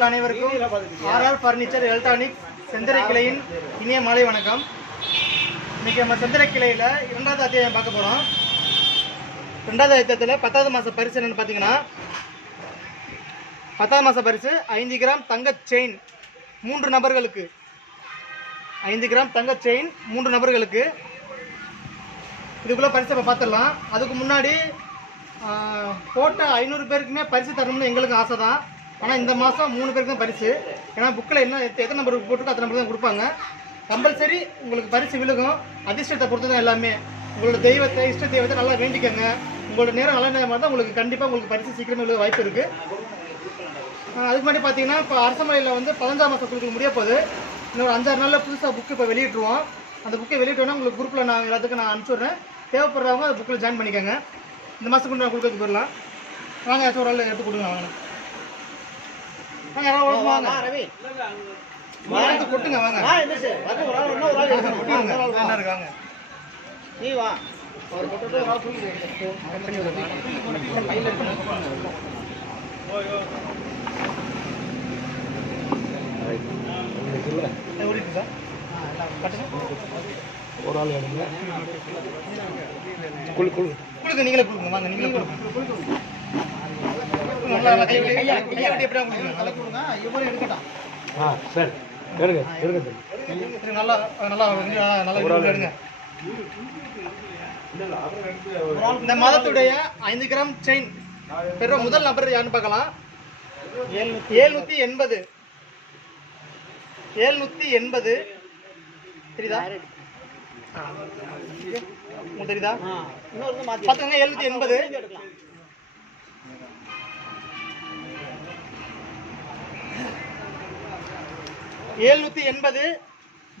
உள்ள அனைவருக்கும் RR furniture electronics Sentharai கிளையின் இனிய மாலை வணக்கம். இன்னைக்கு நம்ம செந்தரை கிளையில் 2வது அத்தியாயம் பார்க்க போகிறோம். 2வது அத்தியாயத்தில் 10வது மாத பரிசு என்னென்னு பார்த்தீங்கன்னா, 10வது மாத பரிசு 5 கிராம் தங்க செயின் 3 நபர்களுக்கு. 5 கிராம் தங்க செயின் 3 நபர்களுக்கு. இதுக்குள்ளே பரிசை பார்த்துடலாம். அதுக்கு முன்னாடி போட்ட 500 பேருக்குமே பரிசு தரணும்னு எங்களுக்கு ஆசை தான். ஆனால் இந்த மாதம் 3 பேருக்கு தான் பரிசு. ஏன்னா புக்கில் என்ன எத்தனை நம்பருக்கு போட்டுருக்கோ அத்தனை நம்பருக்கு தான் கொடுப்பாங்க. கம்பல்சரி உங்களுக்கு பரிசு விழுகும். அதிர்ஷ்டத்தை பொறுத்து தான் எல்லாமே. உங்களோட தெய்வத்தை இஷ்ட தெய்வத்தை நல்லா வேண்டிக்கங்க. உங்களோட நேரம் நல்ல நேரமாக தான் உங்களுக்கு கண்டிப்பாக உங்களுக்கு பரிசு சீக்கிரமே விழுக வாய்ப்பு இருக்குது. அதுக்கு முன்னாடி பார்த்தீங்கன்னா, இப்போ அரசமலையில் வந்து 15ஆம் மாதம் கொடுக்க முடிய போகுது. இன்னொரு 5-6 நாளில் புதுசாக புக்கு இப்போ வெளியிட்டுருவோம். அந்த புக்கை வெளியிட்டோன்னா உங்களுக்கு குரூப்பில் நான் எல்லாத்துக்கும் நான் அனுப்பிச்சுட்றேன். தேவைப்படுறவங்க அந்த புக்கில் ஜாயின் பண்ணிக்கோங்க. இந்த மாதத்துக்கு நான் கொடுக்கறதுக்கு போயிடலாம். வாங்க, ஏதாச்சும் ஒரு ஆள் எடுத்து கொடுங்க. வாங்க வாங்க ரவி எடுத்து கொட்டுங்க. வாங்க என்ன இருக்காங்க நீ வா. அவர் கொட்டு ஒரு ஆள் சொல்லி ஓடிட்டு சார் ஒரு ஆள் எடுங்க. கொடுங்க நீங்களே கொடுங்க. வாங்க நீங்களே கொடுங்க. நல்லா கை எப்படியா கொடுங்க. நல்லா கொடுங்க. இவரே எடுக்கட்டான். சரி எடுங்க. நல்லா நல்லா நல்லா எடுங்க. இந்த மாதத்துடைய 5 கிராம் செயின் பெற முதல் நபர் யாருன்னு பார்க்கலாம். 780 தெரியுதா? தெரியுதா? பார்த்துங்க. 780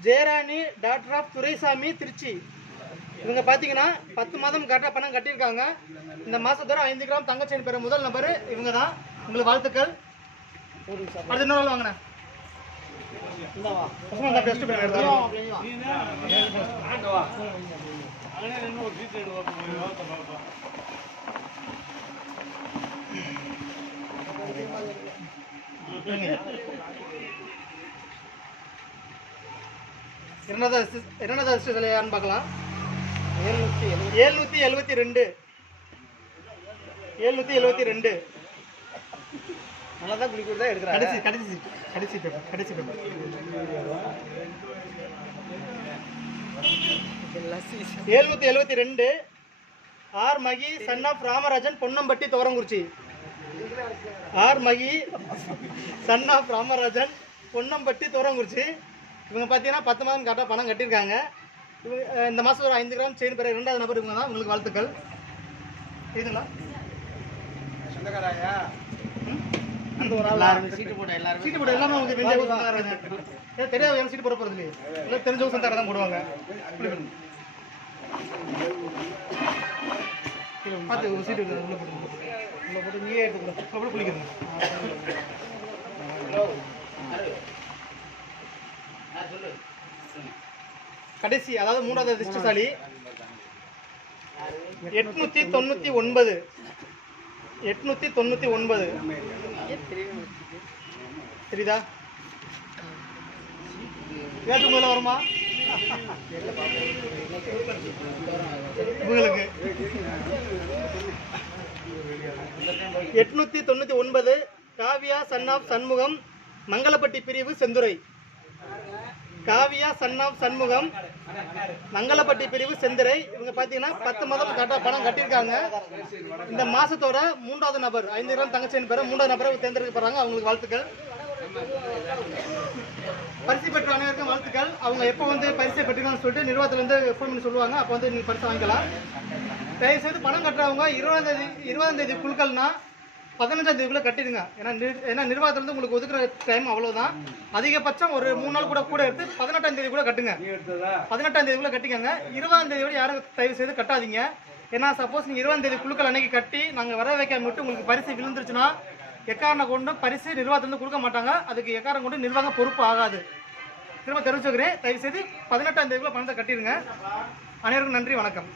ஜெயராணி டாக்டர் ஆஃப் துரைசாமி, திருச்சி. இவங்க பார்த்தீங்கன்னா 10 மாதம் கரெக்டாக பணம் கட்டியிருக்காங்க. இந்த மாதத்தோட 5 கிராம் தங்க செயின் பெற முதல் நபர் இவங்க தான். உங்களுக்கு வாழ்த்துக்கள். அது இன்னொரு நாள் வாங்கினேன். இரண்டாவது அதிர்ஷ்ட யாருன்னு பார்க்கலாம். 772 நல்லா தான் குளிக்கூட தான் எடுக்கிறாங்க. கடைசி paper 772 R Mahi son of Ramarajan, Ponnampatti, Thuvarankurichi. R Mahi son of Ramarajan, Ponnampatti, Thuvarankurichi. இவங்க பார்த்தீங்கன்னா 10 மாதம் கரெக்டாக பணம் கட்டியிருக்காங்க. இந்த மாதம் ஒரு 5 கிராம் செயின் பெற 2வது நபர் இவங்க தான். உங்களுக்கு வாழ்த்துக்கள். இதுங்களா அந்த ஒரு ஆள் சீட்டு போட எல்லாமே உங்களுக்கு தெரியாது. எனக்கு சீட்டு போட போகிறது இல்லையே. எல்லாம் தெரிஞ்சவங்க சந்தார தான் போடுவாங்க. பார்த்து ஒரு சீட்டு உள்ள போட்டு நீயே எடுத்து கூட போட்டு குளிக்கிறேன். கடைசி அதாவது 3வது அதிர்ஷ்டசாலி 899 தெரியுதா? ஏதாச்சும் முதல்ல வருமா உங்களுக்கு? 899 காவியா சன் ஆஃப் சண்முகம், மங்களப்பட்டி பிரிவு, செந்துரை. காவியா சன் ஆஃப் சண்முகம், மங்களப்பட்டி பிரிவு, செந்துரை. இவங்க பார்த்தீங்கன்னா 10 மாதம் கரெக்டாக பணம் கட்டியிருக்காங்க. இந்த மாதத்தோட 3வது நபர் 5 கிராம் தங்கச்சேன் பெற 3வது நபரை தேர்ந்தெடுக்கப்படுறாங்க. அவங்களுக்கு வாழ்த்துக்கள். பரிசு பெற்ற அனைவருக்கும் வாழ்த்துக்கள். அவங்க எப்போ வந்து பரிசை பெற்றுக்கான்னு சொல்லிட்டு நிர்வாகத்திலேருந்து ஃபோன் பண்ணி சொல்லுவாங்க. அப்போ வந்து நீங்கள் பரிசை வாங்கிக்கலாம். தயவுசெய்து பணம் கட்டுறவங்க 20ஆம் தேதி குழுக்கள்னா 15ஆம் தேதிக்குள்ளே கட்டிடுங்க. ஏன்னா நிர்வாகத்திலேருந்து உங்களுக்கு ஒதுக்குற டைம் அவ்வளோதான். அதிகபட்சம் ஒரு 3 நாள் கூட எடுத்து 18ஆம் தேதி கூட கட்டுங்க. 18ஆம் தேதிக்குள்ளே கட்டிக்கங்க. 20ஆம் தேதியோட யாரும் தயவு செய்து கட்டாதீங்க. ஏன்னா சப்போஸ் நீங்கள் 20ஆம் தேதி குழுக்கள் அன்னைக்கு கட்டி நாங்கள் வர வைக்காம விட்டு உங்களுக்கு பரிசு விழுந்துருச்சுன்னா எக்காரணம் கொண்டு பரிசு நிர்வாகத்திலேருந்து கொடுக்க மாட்டாங்க. அதுக்கு எக்காரணம் கொண்டு நிர்வாகம் பொறுப்பு ஆகாது. திரும்ப தெரிவிச்சுக்கிறேன். தயவு செய்து 18ஆம் தேதிக்குள்ளே பணத்தை கட்டிடுங்க. அனைவருக்கும் நன்றி, வணக்கம்.